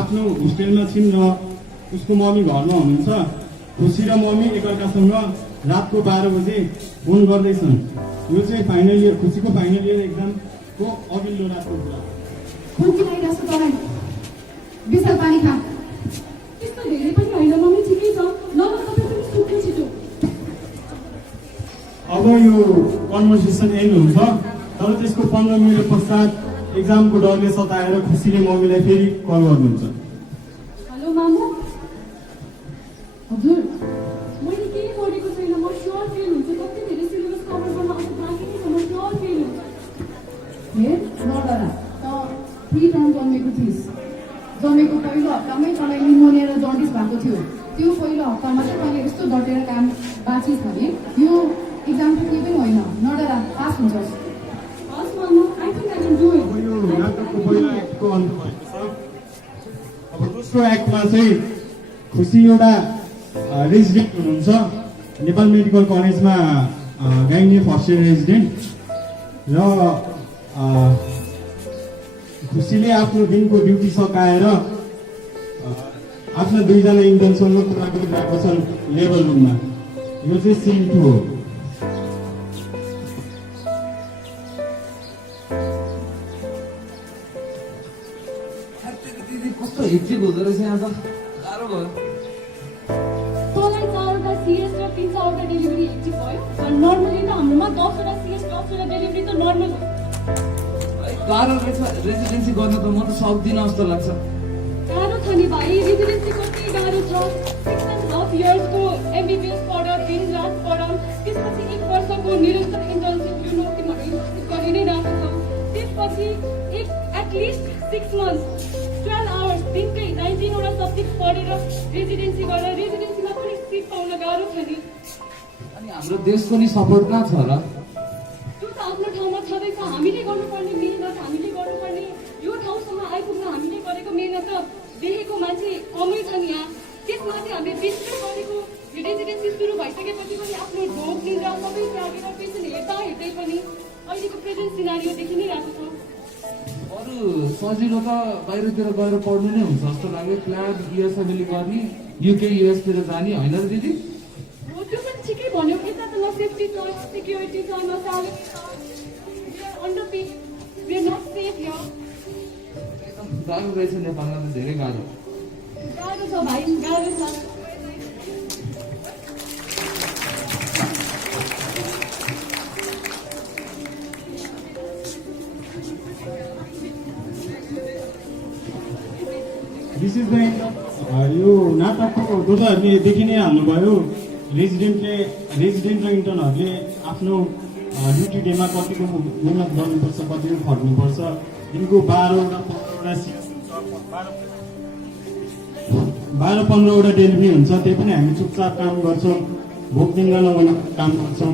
आफ्नो होस्टेलमा छिन् र उसको मम्मी घरमा हुनुहुन्छ। खुसी र मम्मी एकअर्कासँग रातको 12 बजे फोन गर्दैछन्। यो चाहिँ फाइनल इयर, खुसीको फाइनल इयर एक्जामको अघिल्लो रातको कुरा। खुसी लागिरहेछ तँलाई, विशाल पानी खा। त्यस्तो धेरै पनि होइन मम्मी, ठिकै छ। नभए तपाईँ पनि सुत्नु छिटो। अब यो कन्भर्सेसन एन्ड हुन्छ, तर त्यसको 15 मिनट पश्चात एक्जामको डरले सताएर खुसीले मम्मीलाई फेरि कल गर्नुहुन्छ। हेलो मामु। हजुर, मैले केही गरेको छैन, म स्योर फेल हुन्छ। कति धेरै सिलेबस कभर गर्न अझ बाँकी नै छ, म स्योर फेल हुन्छ। हेर नडरा, त 3 टर्म जन्मेको थिइस्। जन्मेको पहिलो हप्तामै तँलाई निमोनिया र जन्डिस भएको थियो। त्यो पहिलो हप्तामा चाहिँ तँले यस्तो डटेर काम बाँचिस् भने यो एक्जाम त केही पनि होइन। नडरा, पास हुन्छस्। हस् मामु, I think I can do it. अब यो नाटकको पहिलो एक्टको अन्त भएको छ। अब दोस्रो एक्टमा चाहिँ खुसी एउटा रेजिडेन्ट हुनुहुन्छ नेपाल मेडिकल कलेजमा, गाइने फर्स्ट इयर रेजिडेन्ट। र खुसीले आफ्नो दिनको ड्युटी सकाएर आफ्ना दुईजना इन्टर्नसँग कुरा गरिरहेको छन् लेबर रुममा। यो चाहिँ सिन 2 हो। कस्तो हिक्सिक हुँदो रहेछ यहाँ त, गाह्रो भयो। तँलाई 4वटा सिएस र 3-4वटा डेलिभरी एक्टिभ भयो। नर्मली त हाम्रोमा 10वटा सिएस 10वटा डेलिभरी त नर्मल हो। गाह्रो रहेछ रेजिडेन्सी गर्न त, म त सक्दिनँ जस्तो लाग्छ। गाह्रो छ नि भाइ, रेजिडेन्सी कति गाह्रो छ। 6.5 इयर्सको एमबिबिएस पढ, दिन रात पढ, त्यसपछि 1 वर्षको निरन्तर इन्टर्नसिप लिनु, तिमीहरू इन्टर्नसिप गरि नै रहेको छौ। त्यसपछि एटलिस्ट 6 मन्थ्स 12 आवर्स दिनकै 19वटा सब्जेक्ट पढेर रेजिडेन्सी गरेर रेजिडेन्सीमा पनि सिट पाउन गाह्रो छ नि। अनि हाम्रो देशको नि सपोर्ट कहाँ छ र? त्यो त आफ्नो ठाउँमा छँदैछ। हामीले गर्नुपर्ने मेहनत, हामीले गर्नुपर्ने यो ठाउँसम्म आइपुग्न हामीले गरेको मेहनत त देखेको मान्छे कमै छन् यहाँ। त्यसमा चाहिँ हामीले बिस्तारै गरेको यो रेजिडेन्सी सुरु भइसकेपछि पनि आफ्नो ढोक निद्रा सबै त्यागेर पेसेन्ट हेर्दै पनि अहिलेको प्रेजेन्ट सिनारियो देखि नै रहेको छ। अरू सजिलो त बाहिरतिर गएर पढ्नु नै हुन्छ जस्तो लाग्यो। क्ल्याब युएसएमएली गर्ने, युके युएसतिर जाने होइन र दिदी? हो, त्यो पनि ठिकै भन्यो। यता त न सेफ्टी छ, सिक्युरिटी छ, न स्यालेरी छ। Underpaid, we are not safe here. एकदम गाह्रो रहेछ नेपालमा त, धेरै गाह्रो। गाह्रो छ भाइ, गाह्रो छ। दिस इज द यो नाटकको दोषहरूले देखि नै हाल्नुभयो। रेजिडेन्ट र इन्टर्नहरूले आफ्नो ड्युटी डेमा कतिको मेहनत गर्नुपर्छ, कतिको खट्नुपर्छ। दिनको 12-15वटा 12-15वटा डेलिभरी हुन्छ। त्यही पनि हामी चुपचाप काम गर्छौँ, भोकदिङ्ग नगर्ने काम गर्छौँ।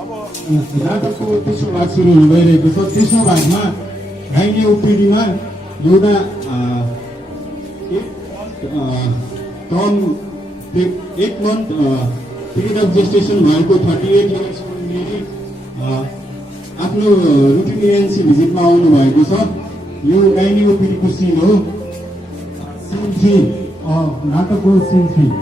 अब नाटकको तेस्रो भाग सुरु हुन गइरहेको छ। तेस्रो भागमा गाइने ओपिडीमा एउटा 8 मन्थ पिरियड अफ जेस्टेसन भएको 38 इयर्सको लेडी आफ्नो रुटिन एएनसी भिजिटमा आउनु भएको छ। यो गाइने ओपिडीको सिन हो, सिन 3, नाटकको सिन 3।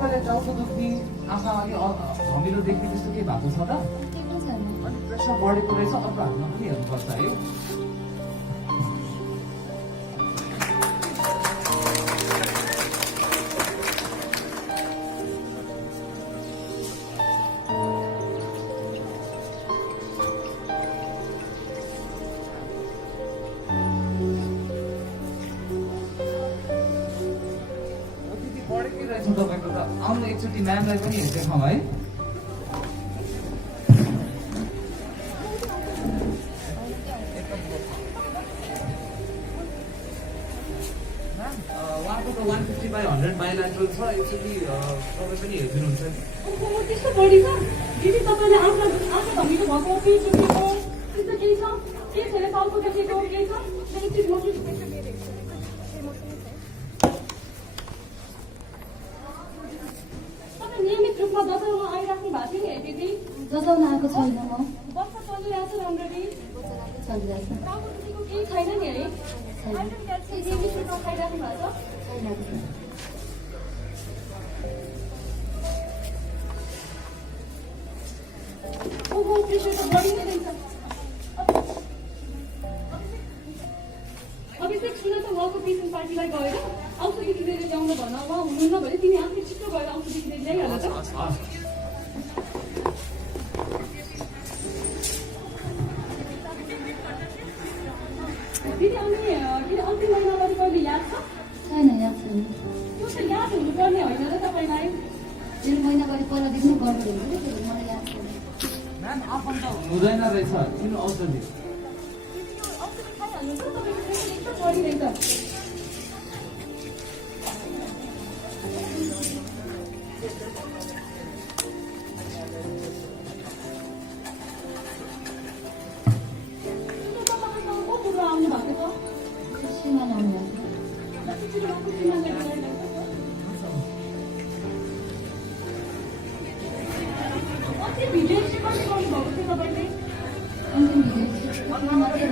तपाईँले टाउको दुख्ने, आँखा अलिक धमिलो देख्ने त्यस्तो केही भएको छ त? अनि प्रेसर बढेको रहेछ, अर्को हातमा पनि हेर्नुपर्छ है। दिदी बढेकै रहेछ रहेछ तपाईँको त। आउनु एकचोटि म्यामलाई पनि देखाउँ है। उहाँको त 150/100 बाइल्याटरल छ। एकचोटि तपाईँ पनि हेरिदिनुहुन्छ नि। त्यस्तो बढी छ दिदी, तपाईँले आँखा धमिलो भएको पेट दुखेको त्यस्तो केही छ? के छैन? टाउको दुखेको केही छ? एकचोटि म तपाईँ नियमित रूपमा दसैँमा आइराख्नु भएको थियो नि दिदी? जसाउन आएको छैन म। वर्ष चलिरहेको छ राम्ररी? चलिरहेछ टाउको दुखेको केही छैन नि है? नियमित रूपमा खाइराख्नु भएको छ? ओहो, प्रेसर त बढी नै रहेछ। अब चाहिँ सुन त, उहाँको पेसेन्ट पार्टीलाई गएर औषधि किनेर ल्याउनु भन। उहाँ हुनुहुन्न भने तिमी आफै छिटो गएर औषधि किनेर ल्याइहाल त। दिदी, अनि अन्तिम महिनावारी कहिले याद छ? छैन, याद छैन। त्यो त याद हुनुपर्ने होइन र तपाईँलाई? मेरो महिनाभरि पहिलादेखि नै गडबड हुन्थ्यो, त्यही भएर मलाई याद छैन। म्याम आफन्त हुँदैन रहेछ, किन औषधि? औषधि खाइहाल्नुहुन्छ? तपाईँको प्रेसर एकदम बढिरहेछ। सीमाना आउनुभएको अन्तिम भिडियो मात्रै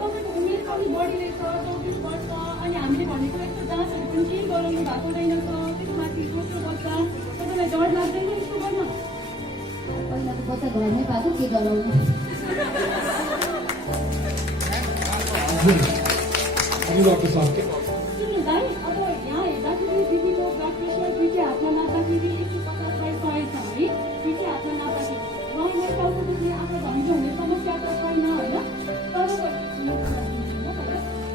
तपाईँको उमेर पनि बढी रहेछ, 24 वर्ष। अनि हामीले भनेको यस्तो जाँचहरू पनि केही गराउनु भएको रहेनछ। त्यसको माथि दोस्रो बच्चा, तपाईँलाई डर लाग्दैन यस्तो गर्न? पहिलाको बच्चा घरमै पाएको के गराउनु। सुन्नु दाइ, अब यहाँ हेर्दाखेरि दिदीको ब्लड प्रेसर दुईटै हातमा नाप्दाखेरि 150/100 छ है। दुईटै हातमा नाप्दाखेरि नर्मल टाउको दुख्ने, आँखा धमिलो हुने समस्या त छैन होइन। तर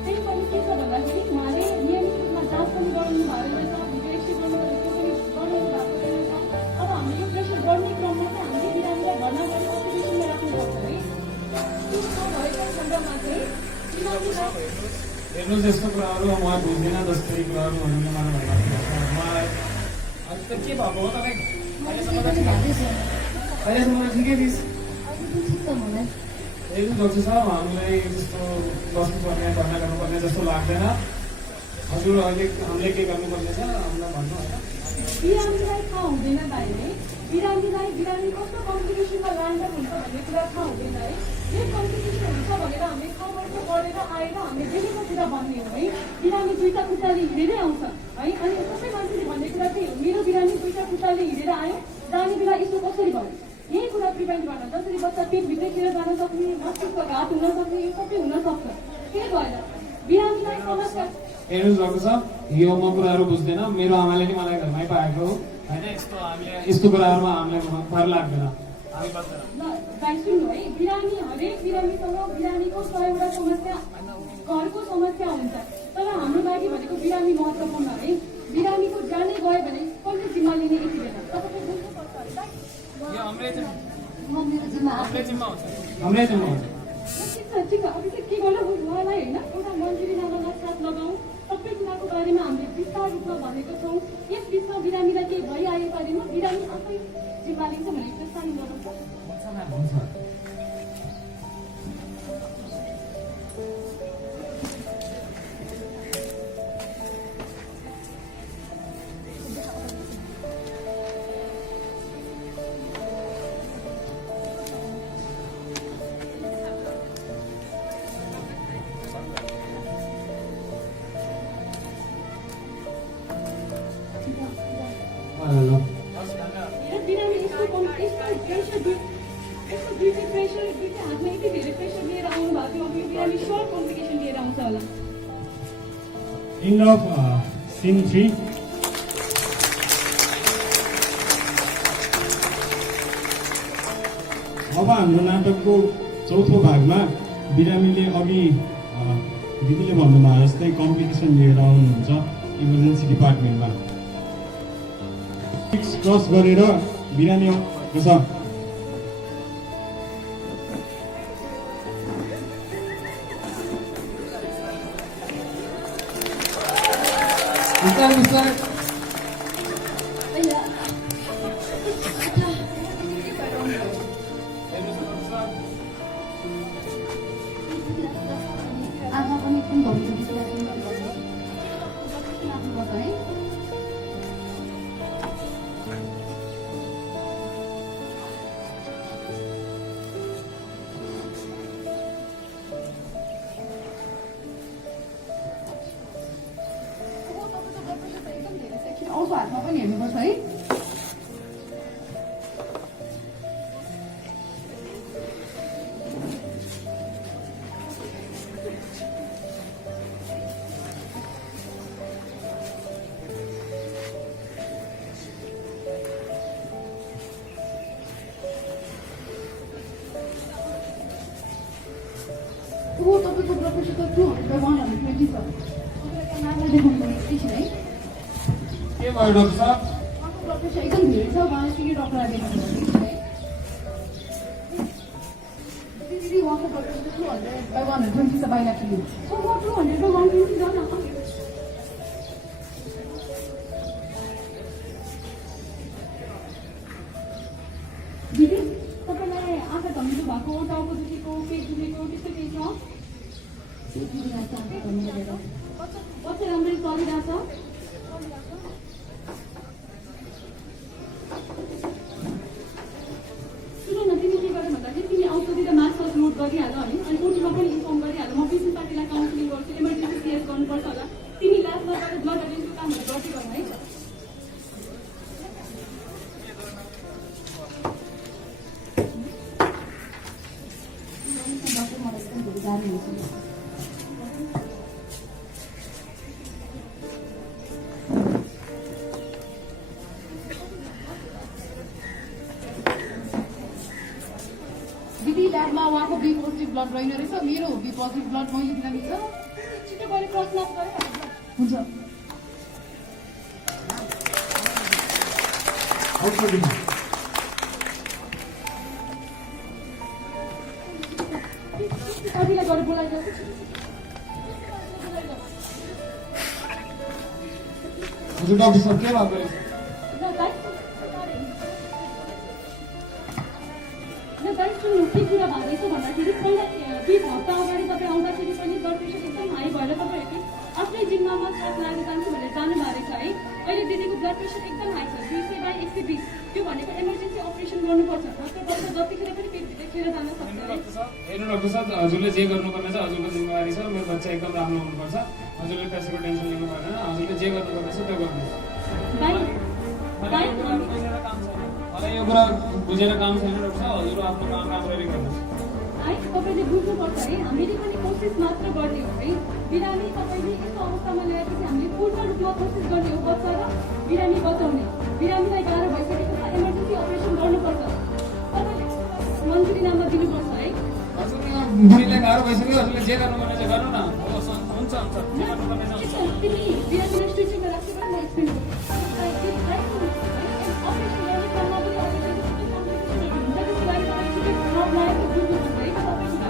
फेरि पनि के छ भन्दाखेरि उहाँले नियमित रूपमा जाँच पनि गराउनु भएको रहेछ, भिडियो एक्सरे गर्नुभएको पनि गराउनु भएको रहेछ। अब हामीले यो प्रेसर बढ्ने क्रममा चाहिँ हामीले बिरामीलाई भर्ना गरेर अब्जर्भेसनमा राख्नुपर्छ है। त्यो नभएको खण्डमा चाहिँ बिरामीलाई हेर्नुहोस्, यस्तो कुराहरू म बुझ्दिनँ। जस्तै कुराहरू भन्नु मलाई मलाई अहिले त के भएको हो तपाईँ? अहिलेसम्म त ठिकै थिइस्। एकदम डक्टर साहब, हामीलाई त्यस्तो बस्नुपर्ने भर्ना गर्नुपर्ने जस्तो लाग्दैन। हजुर, अहिले हामीले के गर्नुपर्ने छ हामीलाई भन्नु होइन। बिरामीलाई थाहा हुँदैन भाइ है। बिरामी कस्तो कम्प्लिकेसनमा ल्यान्डर हुन्छ भन्ने कुरा थाहा हुँदैन है। यही कम्प्लिकेसन हुन्छ भनेर हामीले खबरको पढेर आएर हामीले देखेको कुरा भन्ने हो है। बिरामी दुईटा खुट्टाले हिँडेरै आउँछ है। अनि सबै मान्छेले भन्ने कुरा चाहिँ हो, मेरो बिरामी दुईटा खुट्टाले हिँडेर आयो, जाने बेला यसो कसरी भयो? यही कुरा प्रिभेन्ट गर्न, जसरी बच्चा पेटभित्रतिर जान सक्ने, मस्तिष्क घात हुन सक्ने, यो सबै हुन सक्छ। के भएर बिरामीलाई समस्या? हेर्नुहोस् डक्टर साहब, यो म कुराहरू बुझ्दैन। मेरो आमाले नि मलाई घरमै पाएको हो होइन। यस्तो कुराहरूमा हामीलाई भर लाग्दैन। हामी बस्दैन। ल भाइ सुन्नु है, हरेक बिरामीसँग बिरामीको 100वटा समस्या, घरको समस्या हुन्छ। तर हाम्रो लागि भनेको बिरामी महत्त्वपूर्ण है। बिरामीको जानै गयो भने कसले जिम्मा लिने यति बेला? तपाईँले बुझ्नुपर्छ है भाइ। यो हाम्रै जिम्मा हाम्रै हुन्छ। ठिक छ। अब चाहिँ के गर्नु उहाँलाई होइन, एउटा मन्जुरी नामालाई साथ लगाउँ। सबै कुराको बारेमा हामीले विस्तार रूपमा भनेको छौँ। यस बिचमा बिरामीलाई केही भइआयो बारेमा बिरामी आफै जिम्मा लिन्छ भनेको प्रस्ताव गर्नुपर्छ। हुन्छ म्याम, हुन्छ। बिरामी यस्तो प्रेसर दुईटै हातमा यति धेरै प्रेसर लिएर आउनु भएको थियो। अब यो बिरामी सर्ट कम्प्लिकेसन लिएर आउँछ होला। End of scene 3. अब हाम्रो नाटकको चौथो भागमा बिरामीले अघि दिदीले भन्नुभयो जस्तै कम्प्लिकेसन लिएर आउनुहुन्छ। इमर्जेन्सी डिपार्टमेन्टमा क्रस गरेर बिरामी आउनुभएको छ। बिस्तारै बिस्तारै आँखा पनि एकदम भौतिक है। अर्को हातमा पनि हेर्नुपर्छ है। तपाईँको ब्लड प्रेसर त 200/120 छ। तपाईँलाई नामलाई देखाउनु एकैछिन है। के भयो डाक्टर साहब? उहाँको ब्लड प्रेसर एकदम धेरै छ। उहाँले सिके डक्टरलाई देखाउनु है। दिदी उहाँको ब्लड प्रेसर 200/120 छ बाइलेटरली। 200/120 छ न। दिदी तपाईँलाई आँखा धमिलो भएको, टाउको दुखेको, पेट दुखेको त्यस्तो केही छ? बच्चा राम्ररी चलिरहेछ? सुन न, तिमी के गर्यो भन्दाखेरि तिमी औषधि र मास्क नोट गरिहाल है, अनि ओटीमा पनि इन्फर्म गरिहाल। म पिसी पार्टीलाई काउन्सिलिङ गर्छु, इमर्जेन्सी केस गर्नुपर्छ होला। तिमी ल्याबमा गएर ब्लड एरेन्जको कामहरू गर्दै गर है। मलाई एकदम धेरै गाह्रो हुन्छ। दिदी ल्याबमा उहाँको बी पोजिटिभ ब्लड रहेन रहेछ। मेरो बी पोजिटिभ ब्लड मैले दिन मिल्छ? छिटो गएर क्रस म्याच गरिहाल्नु हुन्छ। कतिलाई गएर बोलाइदिएको हजुर डाक्टर साहब के भएको रहेछ? के कुरा भन्दैछ भन्दाखेरि पहिला 20 हप्ता अगाडि तपाईँ आउँदाखेरि पनि ब्लड प्रेसर एकदम हाई भएर तपाईँहरूले आफ्नै जिम्मामा साथ लागेर जान्छु भनेर जानुभएको रहेछ है। अहिले दिदीको ब्लड प्रेसर एकदम हाई छ, 200/120। त्यो भनेको इमर्जेन्सी अपरेसन गर्नुपर्छ। डक्टर जतिखेर पनि पेट देखेर जान सक्छ है। हेर्नु डाक्टर साहब, हजुरले जे गर्नुपर्ने छ हजुरको जिम्मेवारी छ। मेरो बच्चा एकदम राम्रो हुनुपर्छ। हजुरले पैसाको टेन्सन लिनु पर्दैन। हजुरले जे गर्नुपर्ने छ त्यो गर्नुहोस्। मलाई यो कुरा बुझेर काम छैन डाक्टर साहब। हजुर आफ्नो काम राम्ररी गर्नुहोस् है। तपाईँले बुझ्नुपर्छ है, हामीले पनि कोसिस मात्र गर्ने हो है। बिरामी तपाईँले यस्तो अवस्थामा ल्याएपछि हामीले पूर्ण रूपमा कोसिस गर्ने हो बच्चा र बिरामी बचाउने। बिरामीलाई गाह्रो भइसकेको छ, इमर्जेन्सी अपरेसन गर्नुपर्छ। तपाईँले मन्जुरी नाममा दिनुपर्छ है। हजुर यो बुढीलाई गाह्रो भइसक्यो। हजुरले जे गर्नुपर्ने छ गर्नु न। हुन्छ हुन्छ जे गर्नुपर्ने छ हुन्छ। तिमी बिरामीलाई स्ट्रेचिङमा राख्छु भने म एक्सप्लेन गर्छु। अपरेसन गर्ने क्रममा पनि अलिकति त्यसको लागि तपाईँ छिटो ड्रप लगाएको बुझ्नुहुन्छ है तपाईँको।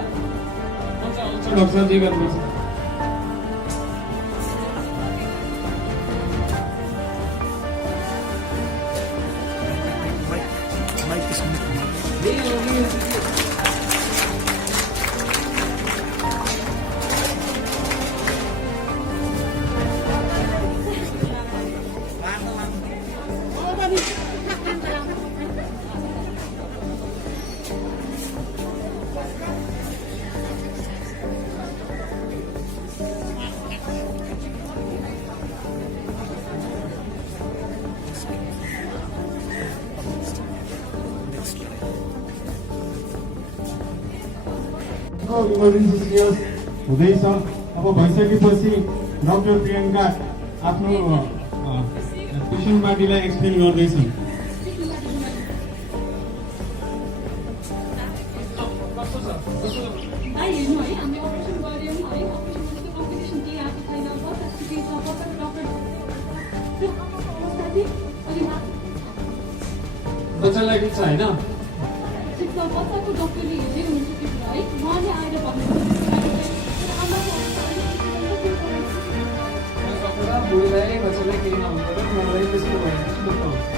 हुन्छ हुन्छ डाक्टर साहब, जे गर्नुपर्छ। इमर्जेन्सी केस हुँदैछ। अब भइसकेपछि डाक्टर प्रियङ्का आफ्नो पेसेन्ट पार्टीलाई एक्सप्लेन गर्दैछन्। भाइ हेर्नु है, हामीले अपरेसन गऱ्यौँ है। अपरेसनको त्यस्तो कम्प्लिकेसन केही आएको छैन। बस डक्टर त्यो आमाको अवस्था चाहिँ अलि बच्चालाई ठिक छ होइन? ठिक छ, बच्चाको डक्टरले हेर्दै हुनुहुन्छ त्यो कुरा है, उहाँले आएर भन्नुहुन्छ आमाको अवस्था डक्टर बुढीलाई बच्चालाई केही नहुनु पर्यो, मलाई त्यस्तो भयो दुःख हुन्छ।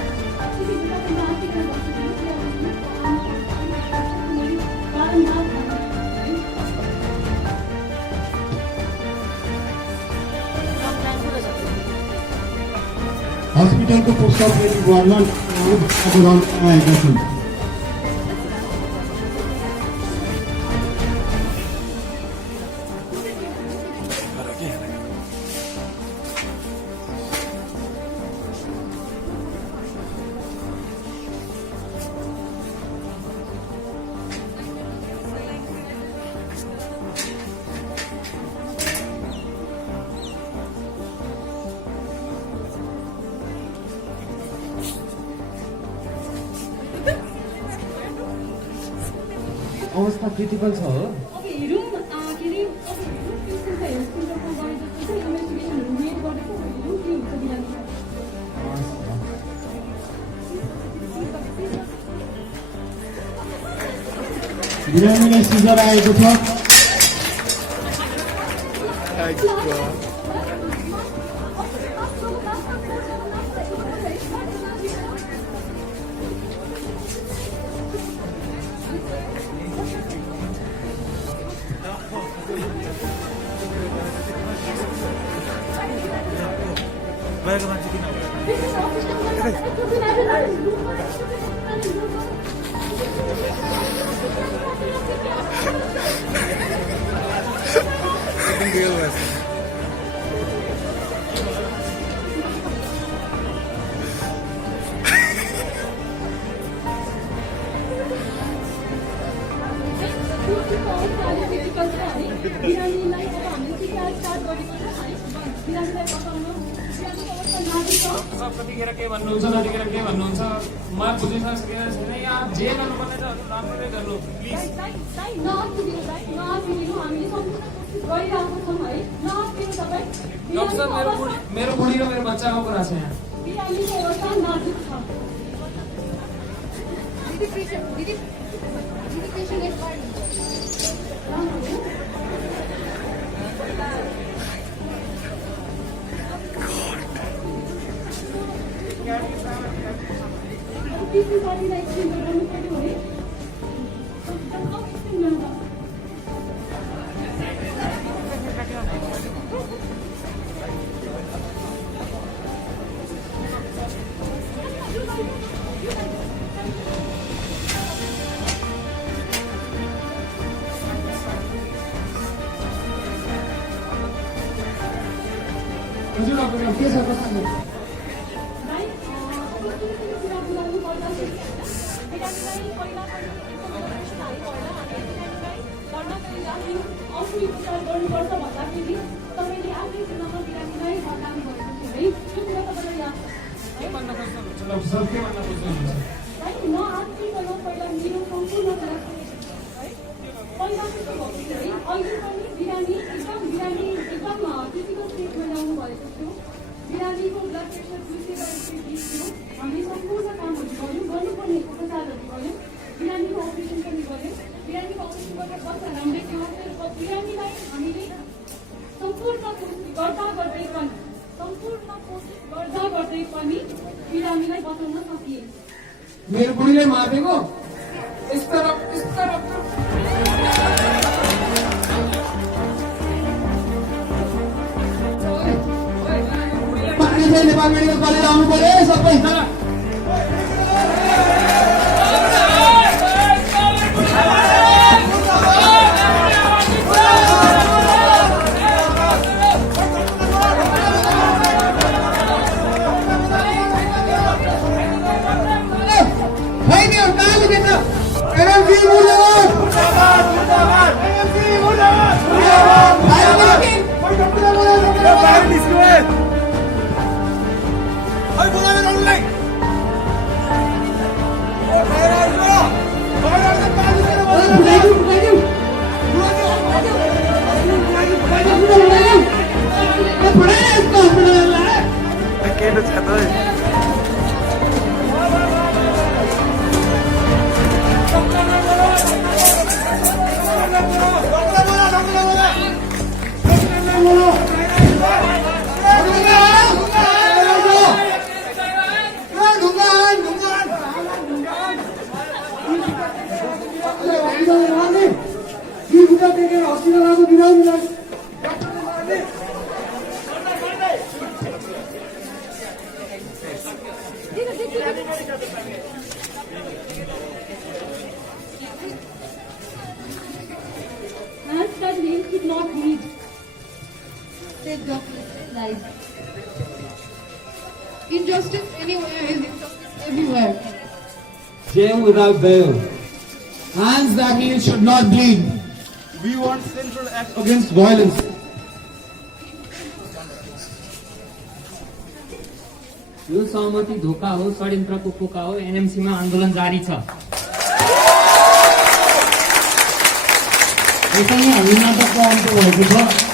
हस्पिटलको पोस्ट अपरेटिभ वार्डमा आएका छन्। अवस्था क्रिटिकल छ हो। अब हेरौँ के अरे अब हेरौँ त्यो चाहिँ हेल्थ सेन्टरमा गए जस्तो चाहिँ इन्भेस्टिगेसनहरू मेड गरेको हेरौँ के हुन्छ बिरामीलाई। बिरामीलाई सिजर आएको छ। बिरामीलाई अब हामीले टिका स्टार्ट गरेको छ है, बिरामीलाई बताउनु बिरामीको अवस्था नाजुक छ। सब कतिखेर के भन्नुहुन्छ, कतिखेर के भन्नुहुन्छ, म बुझिसकेको छैन। यहाँ जे गर्नुपर्ने छ राम्ररी गर्नु प्लिज। नअत्तिदिनु दाइ, नअत्तिदिनु, हामीले सम्पूर्ण कोसिस गरिरहेको छौँ है, नअत्तिनु तपाईँ। डक्टर साहब मेरो बुढी र मेरो बच्चाको कुरा छ यहाँ। बिरामीको अवस्था नाजुक छ। बारीलाई एकछिन गर्नु पर्यो है। हजुर डक्टर के छ कस्तो छ? उपचार गर्नुपर्छ भन्दाखेरि तपाईँले आफ्नै जिम्मामा बिरामीलाई हटाउनु भएको थियो है, त्यो कुरा तपाईँलाई याद छ के भन्न खोज्नुहुन्छ डक्टर साहब, के भन्न खोज्नुहुन्छ? है? नआत्तिकन पहिला मेरो सम्पूर्ण कुरा है, पहिला कस्तो भएको थियो है, अहिले पनि बिरामी एकदम क्रिटिकल स्टेटमा ल्याउनु भएको थियो। बिरामीको ब्लड प्रेसर 220 थियो। हामीले सम्पूर्ण कामहरू गऱ्यौँ, गर्नुपर्ने उपचारहरू गऱ्यौँ, बिरामीको अपरेसन पनि गऱ्यौँ। बिरामीको अपरेसनबाट बच्चा राम्रै थियो। बिरामीलाई हामीले सम्पूर्ण कोसिस गर्दै पनि बिरामीलाई बचाउन सकिए। मेरो बुढीले मारेको यस्ता नेपाल मेडिकल कलेज आउनु पर्यो सबै। Hands that nails should not bleed. Said Dr. Lies. Injustice anywhere is injustice everywhere. Jail without bail. Hands that heal should not bleed. We want central act against violence. यो सहमति धोका हो, षड्यन्त्रको पोका हो। एनएमसीमा आन्दोलन जारी छ। यसैले हामी नाटकको अन्त भएको छ।